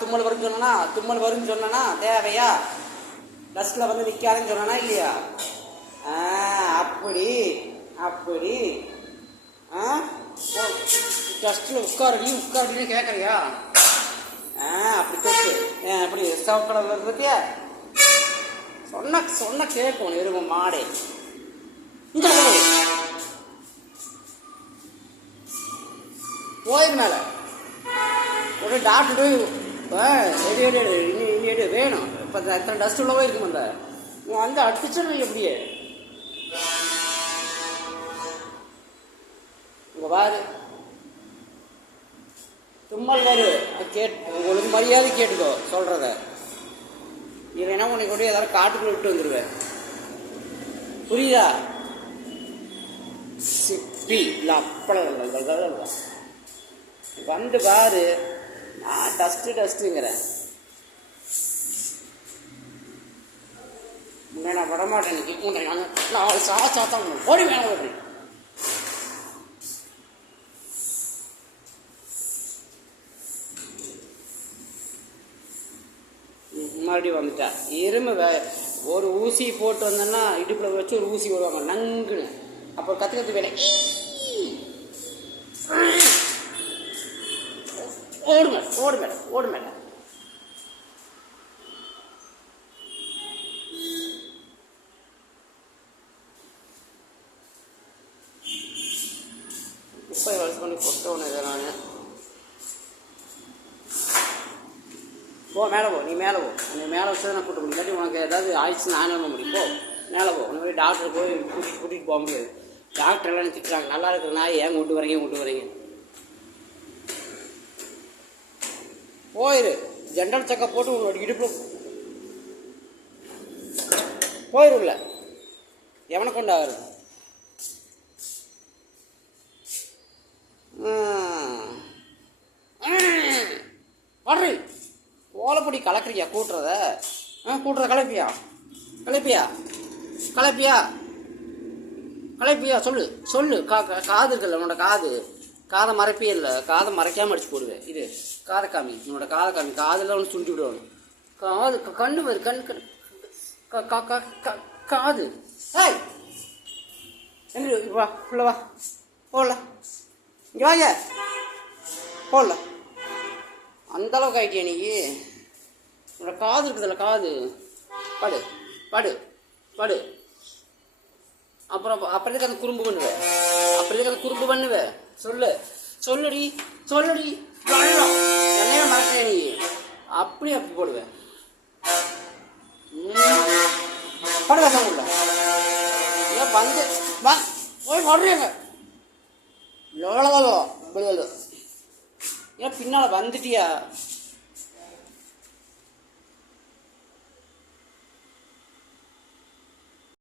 தும்மல் வரும்னு சொன்னா தும்மல் வரும்னு சொன்னா தேவையா? டஸ்ட்ல வந்து நிற்காதுன்னு சொன்னா இல்லையா? அப்படி அப்படி டஸ்ட்ல உட்காருன்னு கேட்குறியா? அப்படி கேட்டு அப்படி சவக்கடை பத்தியா சொன்ன கேட்கும் எருமை மாடே. இங்கே போயிரு மேலே உடனே டாக்டர் எடு வேணும். இப்போ எத்தனை டஸ்ட் உள்ளவோ இருக்கும் அந்த வந்து அடிச்சிடணும். எப்படியே இங்கே பாரு தும்மல் வரு உங்களுக்கு மரியாதை கேட்டுக்கோ சொல்கிறத. இல்லைன்னா உனக்கு கூட ஏதாவது காட்டுக்குள்ள விட்டு வந்துடுவேன். புரியுதா? சிப்பி இல்லை அப்பளம் வந்து பாரு. நான் டஸ்ட்டுங்கிறேன். முன்னே நான் விடமாட்டேன். நான் சாத்தான் ஓடி வேணாம் ஓடி. மறுபடியும் வந்துட்டா எருமை ஒரு ஊசி போட்டு வந்தேன்னா இடுப்பில் வச்சு ஒரு ஊசி போடுவாங்க நங்குன்னு. அப்புறம் கற்று வேலை ஓடு மேடம். இப்போ வளர்ச்சி பண்ணி கொட்ட ஒன்று இதை நான் மேலே போ. நீ மேலே போ. நீ மேலே வச்சு தான் நான் கூட்ட முடியும். இல்லாட்டி உனக்கு ஏதாவது ஆயிடுச்சு நான் என்ன முடியும். போ மேலே போ. உன்ன மாதிரி டாக்டர் போய் கூட்டிகிட்டு போக முடியாது. டாக்டர் எல்லாம் திட்டுறாங்க. நல்லா இருக்கிற நாய் ஏன் கொண்டு வரீங்க. போயிரு. ஜென்ரல் செக்கப் போட்டு உன்னோட இடுப்பில் போயிரும்ல. எவனை கொண்டாகிறது? வர்றி ஓலைப்பொடி கலக்குறியா? கூட்டுறத கலப்பியா சொல்லு. காது இருக்குல்ல உன்னோட காதை மறைப்பே இல்லை. காதை மறைக்காமல் அடிச்சு போடுவேன். இது காதை காமி. உன்னோட காதை காமி. காதில் ஒன்று சுண்டி விடுவாங்க. காது கண்ணு வரு காது. ஏய் எங்க வா உள்ள வா. போடல இங்கே வாங்க. போடல அந்தளவுக்கு ஆகிட்டியா நீ? உன்னோட காது இருக்குதுல்ல காது. படு அப்புறத்துக்கு அந்த குறும்பு பண்ணுவேன். சொல்லுடி என்னைய மறக்க நீ. அப்படி போடுவேன். படுவா உள்ள வந்து போய் வர்றீங்க. ஏன் பின்னால் வந்துட்டியா?